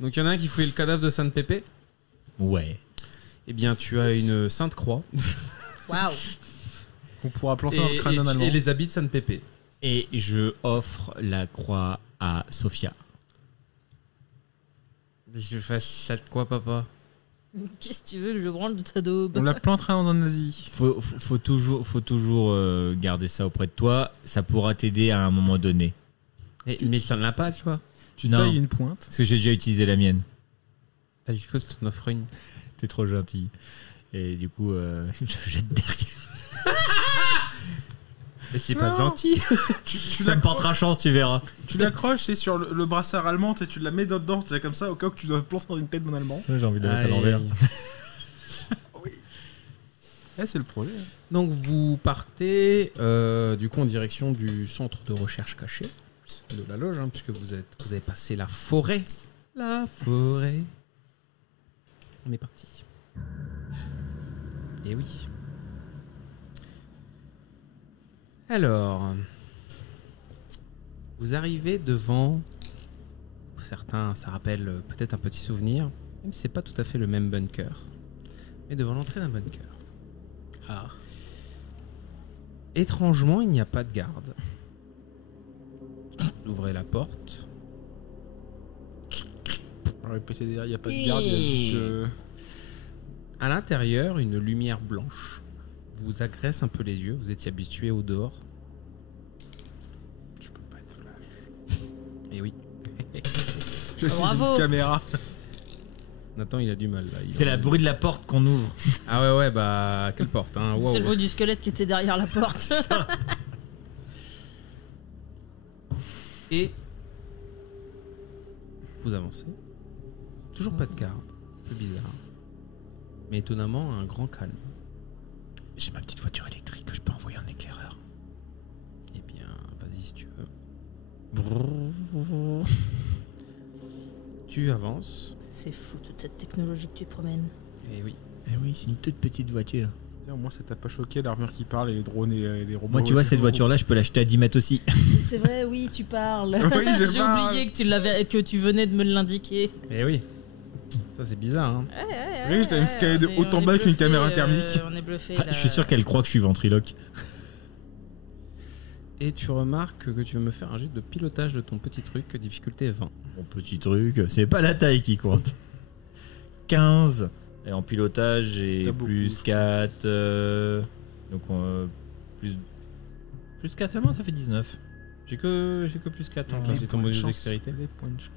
Donc il y en a un qui fouille le cadavre de Sainte Pépé. Ouais. Eh bien, tu as une Sainte Croix. Waouh. On pourra planter dans le crâne d'un Allemand. Et les habits de Sainte Pépé. Et je offre la croix à Sophia. Je fasse ça de quoi, papa? Qu'est-ce que tu veux que je branle de ta daube? On la plantera dans un Asie. Faut toujours garder ça auprès de toi. Ça pourra t'aider à un moment donné. Mais ça n'a pas, tu vois. Tu Non. tailles une pointe. Parce que j'ai déjà utilisé la mienne. T'as dit que tu t'en offres une. T'es trop gentil. Et du coup, je jette derrière. Mais c'est pas gentil. Ça me portera chance, tu verras. Tu l'accroches, c'est sur le brassard allemand, tu la mets dedans, c'est comme ça, au cas où tu dois planter dans une tête d'un Allemand. J'ai envie de la mettre à l'envers. Oui. C'est le projet. Donc vous partez du coup en direction du centre de recherche caché de la loge, hein, puisque vous avez passé la forêt. La forêt. On est parti. Et oui. Alors, vous arrivez devant, pour certains, ça rappelle peut-être un petit souvenir, même si c'est pas tout à fait le même bunker, mais devant l'entrée d'un bunker. Ah. Étrangement, il n'y a pas de garde. Vous ouvrez la porte. On va répéter derrière, il n'y a pas de garde, il y a juste. À l'intérieur, une lumière blanche vous agresse un peu les yeux. Vous étiez habitué au dehors. Je peux pas être flash. Et oui. Je suis Bravo. une caméra. Nathan, il a du mal là. C'est la bruit de la porte qu'on ouvre. Ah ouais, bah, quelle porte, hein. Wow. C'est le bruit du squelette qui était derrière la porte. Et vous avancez. Toujours pas de garde. Un peu bizarre. Mais étonnamment, un grand calme. J'ai ma petite voiture électrique que je peux envoyer en éclaireur. Eh bien, vas-y si tu veux. Tu avances. C'est fou toute cette technologie que tu promènes. Et oui. Eh oui, c'est une toute petite voiture. Au moins, ça t'a pas choqué l'armure qui parle et les drones et les robots. Moi, tu vois, cette voiture-là, je peux l'acheter à 10 mètres aussi. C'est vrai, oui, tu parles. Oui, je J'ai parle. oublié que tu venais de me l'indiquer. Et oui. Ça, c'est bizarre, hein. Oui, je t'avais escalé de haut en bas avec une caméra thermique. On est bluffé. Je suis sûr qu'elle croit que je suis ventriloque. Et tu remarques que tu veux me faire un jet de pilotage de ton petit truc, difficulté 20. Mon petit truc, c'est pas la taille qui compte. 15. Et en pilotage, j'ai T'as beaucoup, plus je 4. Donc, plus 4 seulement, ça fait 19. J'ai que plus 4 en C'est ton bonus dextérité.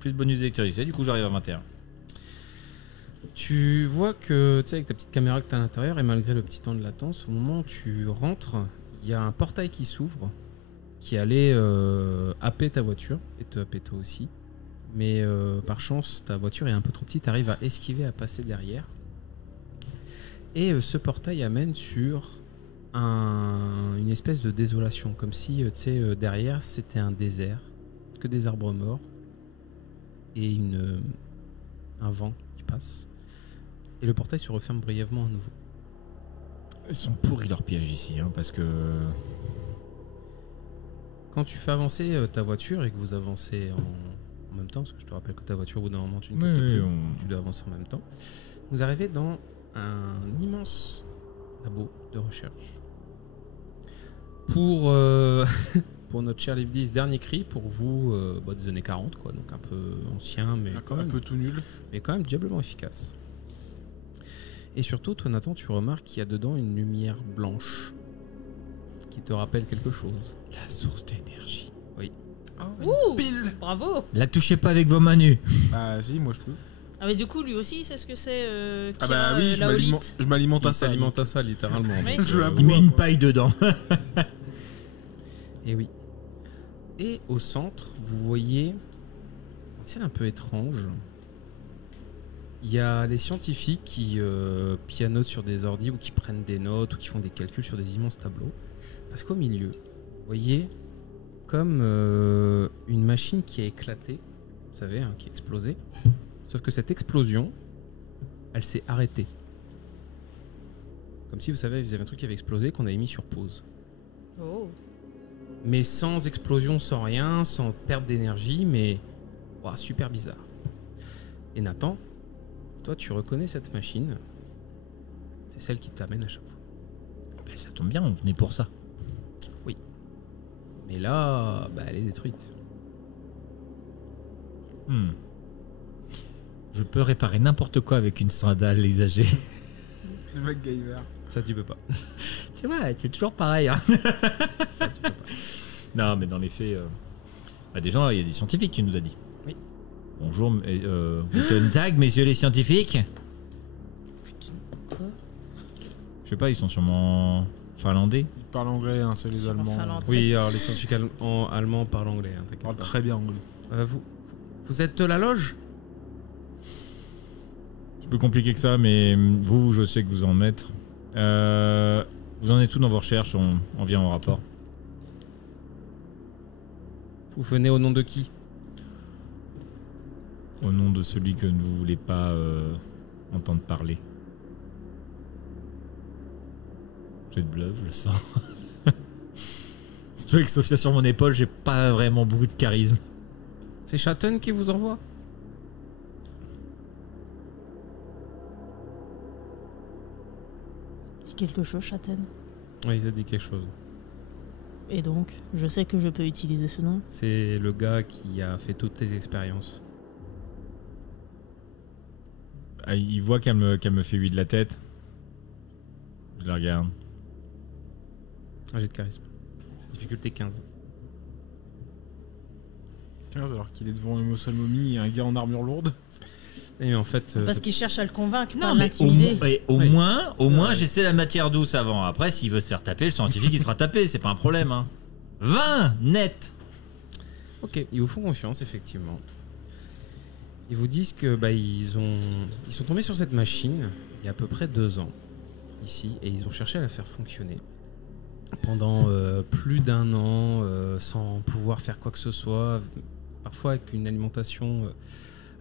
plus bonus dextérité, du coup j'arrive à 21. Tu vois que, tu sais, avec ta petite caméra que tu as à l'intérieur, et malgré le petit temps de latence, au moment où tu rentres, il y a un portail qui s'ouvre, qui allait happer ta voiture, et te happer toi aussi. Mais par chance, ta voiture est un peu trop petite, tu arrives à esquiver, à passer derrière. Et ce portail amène sur une espèce de désolation, comme si, tu sais, derrière, c'était un désert, que des arbres morts, et un vent qui passe. Et le portail se referme brièvement à nouveau. Ils sont pourris leurs pièges ici, hein, parce que... Quand tu fais avancer ta voiture et que vous avancez en même temps, parce que je te rappelle que ta voiture, au bout d'un moment, tu ne captes plus, tu dois avancer en même temps, vous arrivez dans un immense labo de recherche. Pour, pour notre cher Livdis, dernier cri, pour vous, des années 40, quoi, donc un peu ancien, mais quand Un même, peu tout nul. mais quand même diablement efficace. Et surtout, toi Nathan, tu remarques qu'il y a dedans une lumière blanche qui te rappelle quelque chose. La source d'énergie. Oui. Ouh, Pile. bravo. La touchez pas avec vos mains nues. Bah, si, moi je peux. Ah mais du coup, lui aussi, c'est ce que c'est Ah bah oui, je m'alimente Il à ça. s'alimente à ça, littéralement. Oui. Donc, Je la Il met bois, une moi. paille dedans. Et oui. Et au centre, vous voyez une scène un peu étrange. Il y a les scientifiques qui pianotent sur des ordis ou qui prennent des notes ou qui font des calculs sur des immenses tableaux. Parce qu'au milieu, vous voyez comme une machine qui a éclaté, vous savez, hein, qui a explosé. Sauf que cette explosion, elle s'est arrêtée. Comme si, vous savez, vous avez un truc qui avait explosé qu'on avait mis sur pause. Oh. Mais sans explosion, sans rien, sans perte d'énergie, mais ouah, super bizarre. Et Nathan, toi tu reconnais cette machine. C'est celle qui t'amène à chaque fois. Ben, ça tombe bien, on venait pour ça. Mais là, bah, elle est détruite. Je peux réparer n'importe quoi avec une sandale usagée. Le MacGyver. Ça tu peux pas. Tu vois, c'est toujours pareil. Hein. Ça tu peux pas. Non, mais dans les faits, déjà, il y a des scientifiques, tu nous as dit. Oui. Bonjour, guten Tag, messieurs les scientifiques. Quoi? Je sais pas, ils sont sûrement finlandais. Ils parlent anglais, hein, c'est les Sur Allemands. finlandais. Oui, alors les scientifiques allemands parlent anglais, hein, Ils t'inquiète parlent pas. très bien anglais. Vous êtes de la loge? C'est plus compliqué que ça, mais vous, je sais que vous en êtes. Vous en êtes où dans vos recherches? On vient au rapport. Vous venez au nom de qui? Au nom de celui que vous voulez pas entendre parler. J'ai de bluff, je le sens. Surtout avec Sophia sur mon épaule, j'ai pas vraiment beaucoup de charisme. C'est Chatton qui vous envoie? Dis quelque chose, Chatten. Oui, ça dit quelque chose. Et donc, je sais que je peux utiliser ce nom. C'est le gars qui a fait toutes tes expériences. Ah, il voit qu'elle me fait huit de la tête. Je la regarde. Un jet de charisme. Difficulté 15. 15 alors qu'il est devant une seule momie et un gars en armure lourde. Et mais en fait, Parce qu'il cherche à le convaincre, pas à Non, mais l'intimider. au Oui. moins, Ouais. j'essaie la matière douce avant. Après, s'il veut se faire taper, le scientifique, il se fera taper. C'est pas un problème. Hein. 20 net. ok, ils vous font confiance, effectivement. Ils vous disent que ils sont tombés sur cette machine il y a à peu près 2 ans, ici, et ils ont cherché à la faire fonctionner pendant plus d'1 an, sans pouvoir faire quoi que ce soit. Parfois avec une alimentation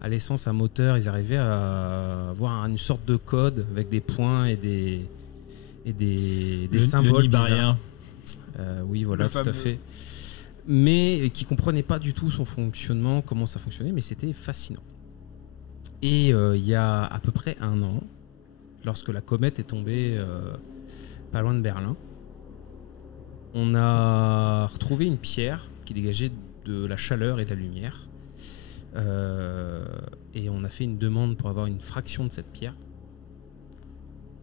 à l'essence, à moteur, ils arrivaient à avoir une sorte de code avec des points et des symboles Le Nibarien. bizarres. Oui, voilà, Le tout à fameux. fait. Mais qui comprenaient pas du tout son fonctionnement, comment ça fonctionnait, mais c'était fascinant. Et il y a à peu près 1 an, lorsque la comète est tombée pas loin de Berlin, on a retrouvé une pierre qui dégageait de la chaleur et de la lumière. Et on a fait une demande pour avoir une fraction de cette pierre.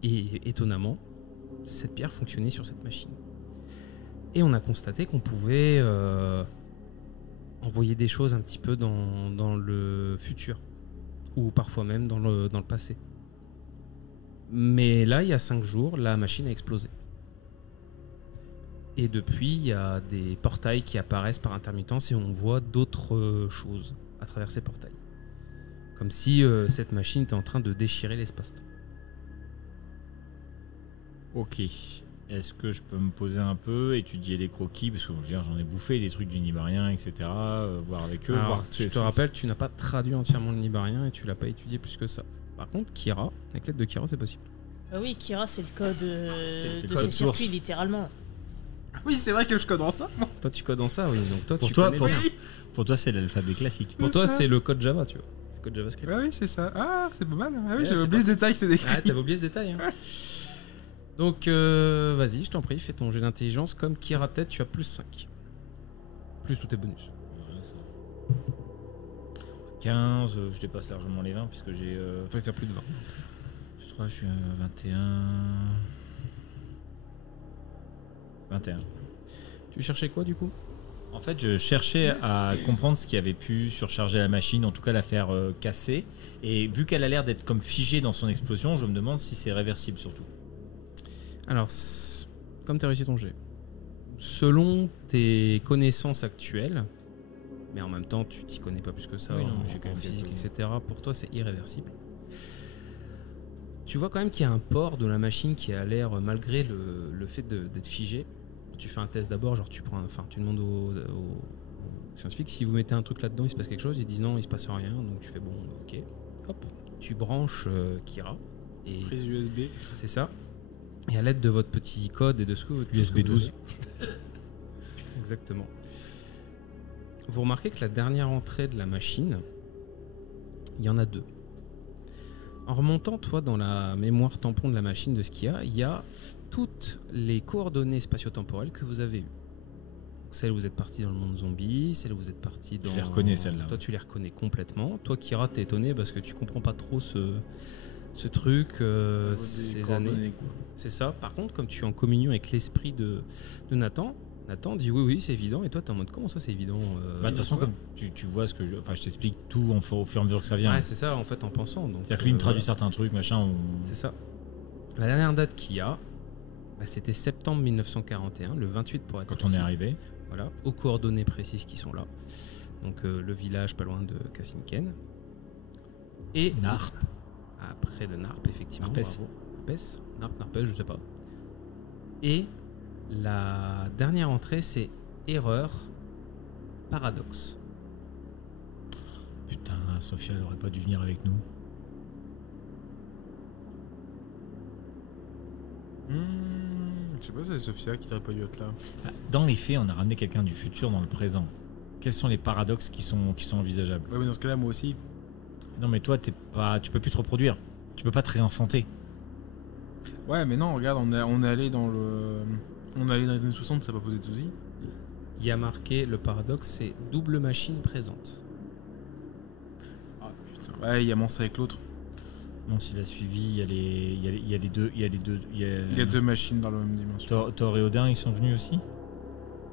Et étonnamment, cette pierre fonctionnait sur cette machine. Et on a constaté qu'on pouvait envoyer des choses un petit peu dans le futur. Ou parfois même dans le passé. Mais là, il y a 5 jours, la machine a explosé. Et depuis, il y a des portails qui apparaissent par intermittence et on voit d'autres choses à travers ces portails. Comme si cette machine était en train de déchirer l'espace-temps. Ok. Est-ce que je peux me poser un peu, étudier les croquis, parce que je veux dire, j'en ai bouffé des trucs du Nibarien, etc. Voir avec eux. Alors, voir je te rappelle, tu n'as pas traduit entièrement le Nibarien et tu l'as pas étudié plus que ça. Par contre, Kira, avec l'aide de Kira, c'est possible. Bah oui, Kira, c'est le code C'est le de code ces source. circuits, littéralement. Oui, c'est vrai que je code en ça. moi. Toi, tu codes en ça, oui. Donc toi, Pour tu toi, connais pour bien. Pour toi, c'est l'alphabet classique. Pour C'est toi, ça. c'est le code Java, tu vois. C'est le code JavaScript. Ah oui, c'est ça. Ah, c'est pas mal. Ah oui, Ouais, j'avais c'est oublié pas- ce détail que c'est décrit. Ah, t'avais oublié ce détail. Hein. Donc, vas-y, je t'en prie, fais ton jeu d'intelligence. Comme Kira tête, tu as plus 5. Plus tous tes bonus. Voilà, ça. 15, je dépasse largement les 20, puisque j'ai... Il faut faire plus de 20. je crois que je suis à 21... 21. Tu cherchais quoi, du coup? En fait, je cherchais à comprendre ce qui avait pu surcharger la machine, en tout cas la faire casser. Et vu qu'elle a l'air d'être comme figée dans son explosion, je me demande si c'est réversible surtout. Alors, comme tu as réussi ton jet, selon tes connaissances actuelles, mais en même temps, tu t'y connais pas plus que ça Oui, non, en, j'ai quand en même physique, quelques- etc., pour toi, c'est irréversible. Tu vois quand même qu'il y a un port de la machine qui a l'air, malgré le fait d'être figé. Tu fais un test d'abord, genre tu demandes aux scientifiques si vous mettez un truc là-dedans, il se passe quelque chose. Ils disent non, il se passe rien. Donc tu fais bon, ok. Hop, tu branches Kira. Et Prise USB. c'est ça. Et à l'aide de votre petit code et de ce que vous... USB 12. Exactement. Vous remarquez que la dernière entrée de la machine, il y en a 2. En remontant, toi, dans la mémoire tampon de la machine de ce qu'il y a toutes les coordonnées spatio-temporelles que vous avez eues. Celles où vous êtes parti dans le monde zombie, celles où vous êtes parti dans... Je les reconnais, celles-là. Toi, tu les reconnais complètement. Toi, Kira, t'es étonné parce que tu comprends pas trop ce truc, ces années. Quoi. C'est ça. Par contre, comme tu es en communion avec l'esprit de Nathan, Nathan dit oui, c'est évident. Et toi, t'es en mode comment ça, c'est évident De toute façon, comme tu vois ce que je t'explique tout au fur et à mesure que ça vient. Ouais, c'est ça, en fait, en pensant. C'est-à-dire que lui, il me traduit certains trucs, machin. C'est ça. La dernière date qu'il y a, c'était septembre 1941, le 28 pour être Quand précis. on est arrivé. Voilà, aux coordonnées précises qui sont là. Donc le village pas loin de Kassinken. Et Narp. Près de Narp, effectivement. Narpes. Bravo. Narpes, je sais pas. Et la dernière entrée, c'est erreur, paradoxe. Putain, Sophia, elle aurait pas dû venir avec nous. Je sais pas, c'est Sophia qui t'aurait pas dû être là. Dans les faits, on a ramené quelqu'un du futur dans le présent. Quels sont les paradoxes qui sont envisageables? Ouais, mais dans ce cas-là, moi aussi. Non, mais toi, tu peux plus te reproduire. Tu peux pas te réenfanter. Ouais, mais non, regarde, on est allé dans le. On est allé dans les années 60, ça n'a pas posé de soucis. Il y a marqué, le paradoxe, c'est double machine présente. Ah putain. Ouais, il y a Mance avec l'autre. Non, s'il a suivi, il y a les deux. Il y a deux machines dans la même dimension. Thor et Odin, ils sont venus aussi?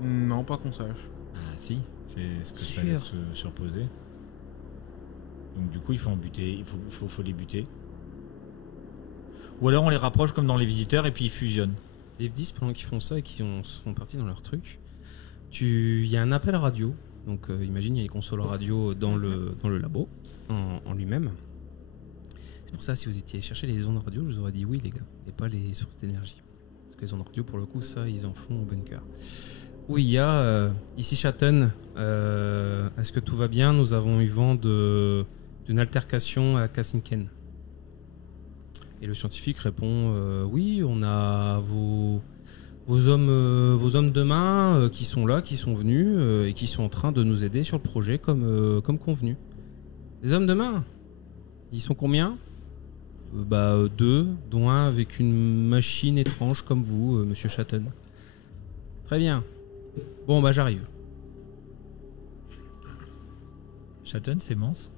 Non, pas qu'on sache. Ah si, c'est ce que ça Sûr. laisse se surposer. Donc du coup, il faut en buter, il faut les buter. Ou alors on les rapproche comme dans les visiteurs et puis ils fusionnent. Les 10 pendant qu'ils font ça et qui sont partis dans leur truc, il y a un appel radio. Donc imagine, il y a les consoles radio dans le labo en lui-même. C'est pour ça, si vous étiez chercher les ondes radio, je vous aurais dit oui les gars, et pas les sources d'énergie. Parce que les ondes radio, pour le coup, ça, ils en font au bunker. Oui, il y a ici Shatton. Est-ce que tout va bien? Nous avons eu vent d'une altercation à Kassinken. Et le scientifique répond oui, on a vos hommes de main qui sont là, qui sont venus et qui sont en train de nous aider sur le projet comme convenu. Les hommes de main, ils sont combien? Deux, dont un avec une machine étrange comme vous, monsieur Shatton. Très bien. Bon, j'arrive. Shatton, c'est Mance.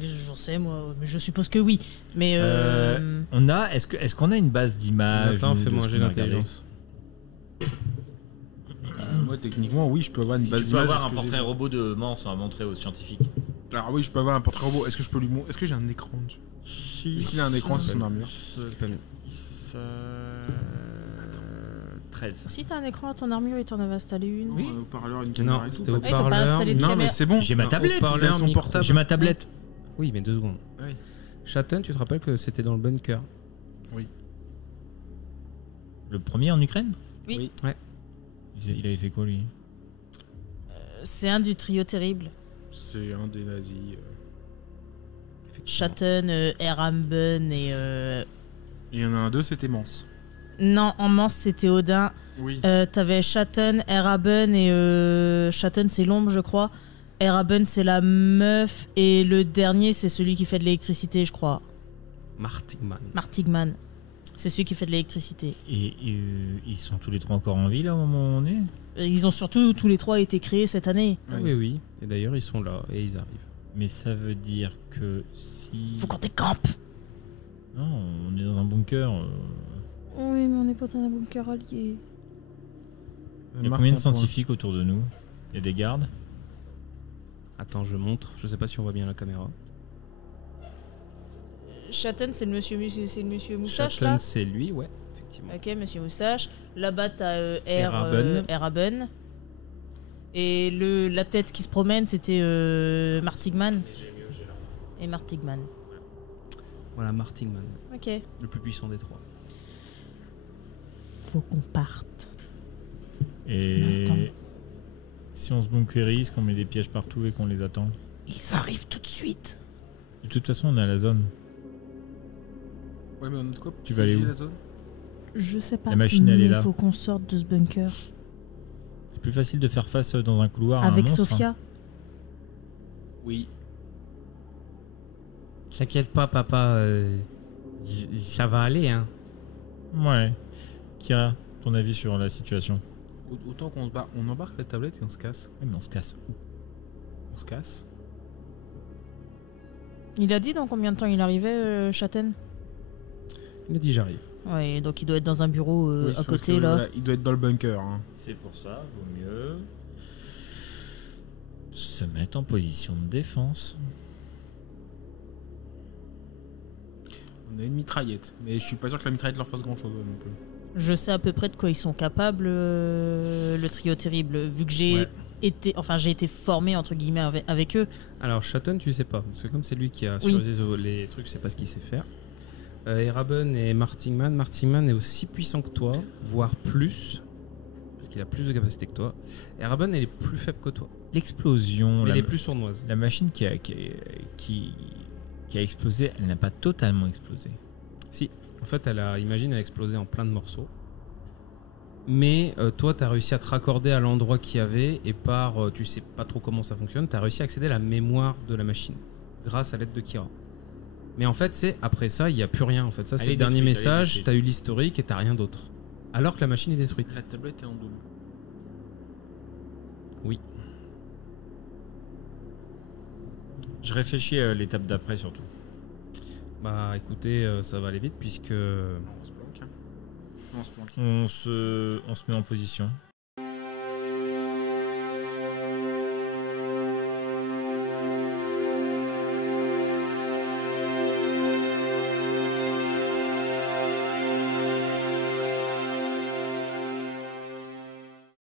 J'en sais, moi, mais je suppose que oui. Mais Est-ce qu'on a une base d'images? Attends, nous, de fais-moi ce un jet qu'on a d'intelligence. Moi, techniquement, oui, je peux avoir une Si base tu peux d'image. avoir un portrait robot de Mance à montrer aux scientifiques. Alors oui, je peux avoir un portrait robot. Est-ce que je peux lui montrer? Est-ce que j'ai un écran dessus? Est-ce qu'il a un écran sur son armure? 13. si t'as un écran à ton armure et t'en avais installé une. Oui. Haut-parleur, une Non, caméra et tout. c'était Ouais, t'as pas haut-parleur. installé de Non, caméra. mais c'est bon. J'ai ma tablette. haut-parleur, son micro. portable. J'ai ma tablette. Oui, mais 2 secondes. Oui. Shatton, tu te rappelles que c'était dans le bunker? Le premier en Ukraine? Oui. Ouais. Il avait fait quoi lui? C'est un du trio terrible. C'est un des nazis. Shatton, Eramben et. Il y en a un d'eux, c'était Mance. Non, en Mance, c'était Odin. Oui. T'avais Shatton, Eraben et Shatton, c'est l'ombre, je crois. Eraben, c'est la meuf. Et le dernier, c'est celui qui fait de l'électricité, je crois. Martigman. Martigman. C'est celui qui fait de l'électricité. Et ils sont tous les trois encore en vie là au moment où on est? Ils ont surtout tous les trois été créés cette année. Ah oui. Et d'ailleurs, ils sont là et ils arrivent. Mais ça veut dire que si... Faut qu'on décampe. Non, on est dans un bunker. Oui, mais on n'est pas dans un bunker allié. Il y a combien de scientifiques autour de nous? Il y a des gardes? Attends, je montre. Je sais pas si on voit bien la caméra. Shatton, c'est le monsieur moustache Shatton, là. c'est lui, ouais, effectivement. Ok, monsieur moustache. Là-bas, t'as Eraben. Eraben. Et la tête qui se promène, c'était Martigman. Et Martigman. Voilà, Martigman, Ok. le plus puissant des trois. Faut qu'on parte. Et Attends. si on se bunkérise, qu'on met des pièges partout et qu'on les attend? Ils arrivent tout de suite. De toute façon, on est à la zone. Ouais, mais on a de quoi Tu vas aller piéger où? la zone? Je sais pas. La machine, elle est là. Il faut qu'on sorte de ce bunker. C'est plus facile de faire face dans un couloir à un Avec monstre, Sophia. hein. Oui. T'inquiète pas, papa. Ça va aller, hein. Ouais. Kira, ton avis sur la situation? Autant qu'on se barre, on embarque la tablette et on se casse. Oui, mais on se casse où? On se casse. Il a dit dans combien de temps il arrivait, Chaten? Il a dit j'arrive. Ouais, donc il doit être dans un bureau Oui, à c'est côté parce que, là. voilà, il doit être dans le bunker. Hein. C'est pour ça, vaut mieux se mettre en position de défense. On a une mitraillette, mais je suis pas sûr que la mitraillette leur fasse grand chose non plus. Je sais à peu près de quoi ils sont capables, le trio terrible, vu que j'ai été formé entre guillemets avec eux. Alors, Shatton, tu sais pas. Parce que comme c'est lui qui a Oui. sur les trucs, je sais pas ce qu'il sait faire. Eraben et Martingman. Martingman est aussi puissant que toi, voire plus. Parce qu'il a plus de capacité que toi. Eraben, elle est plus faible que toi. L'explosion, Mais la, elle est plus sournoise. la machine qui a explosé, elle n'a pas totalement explosé. Si. En fait, imagine, elle a explosé en plein de morceaux. Mais toi, tu as réussi à te raccorder à l'endroit qu'il y avait. Et tu sais pas trop comment ça fonctionne, tu as réussi à accéder à la mémoire de la machine. Grâce à l'aide de Kira. Mais en fait, après ça, il n'y a plus rien. En fait, ça, c'est Elle est le dernier détruite, elle est message. détruite. Tu as eu l'historique et tu rien d'autre. Alors que la machine est détruite. La tablette est en double. Je réfléchis à l'étape d'après surtout. Bah écoutez, ça va aller vite puisque... On se planque. Hein. On se planque. On se met en position.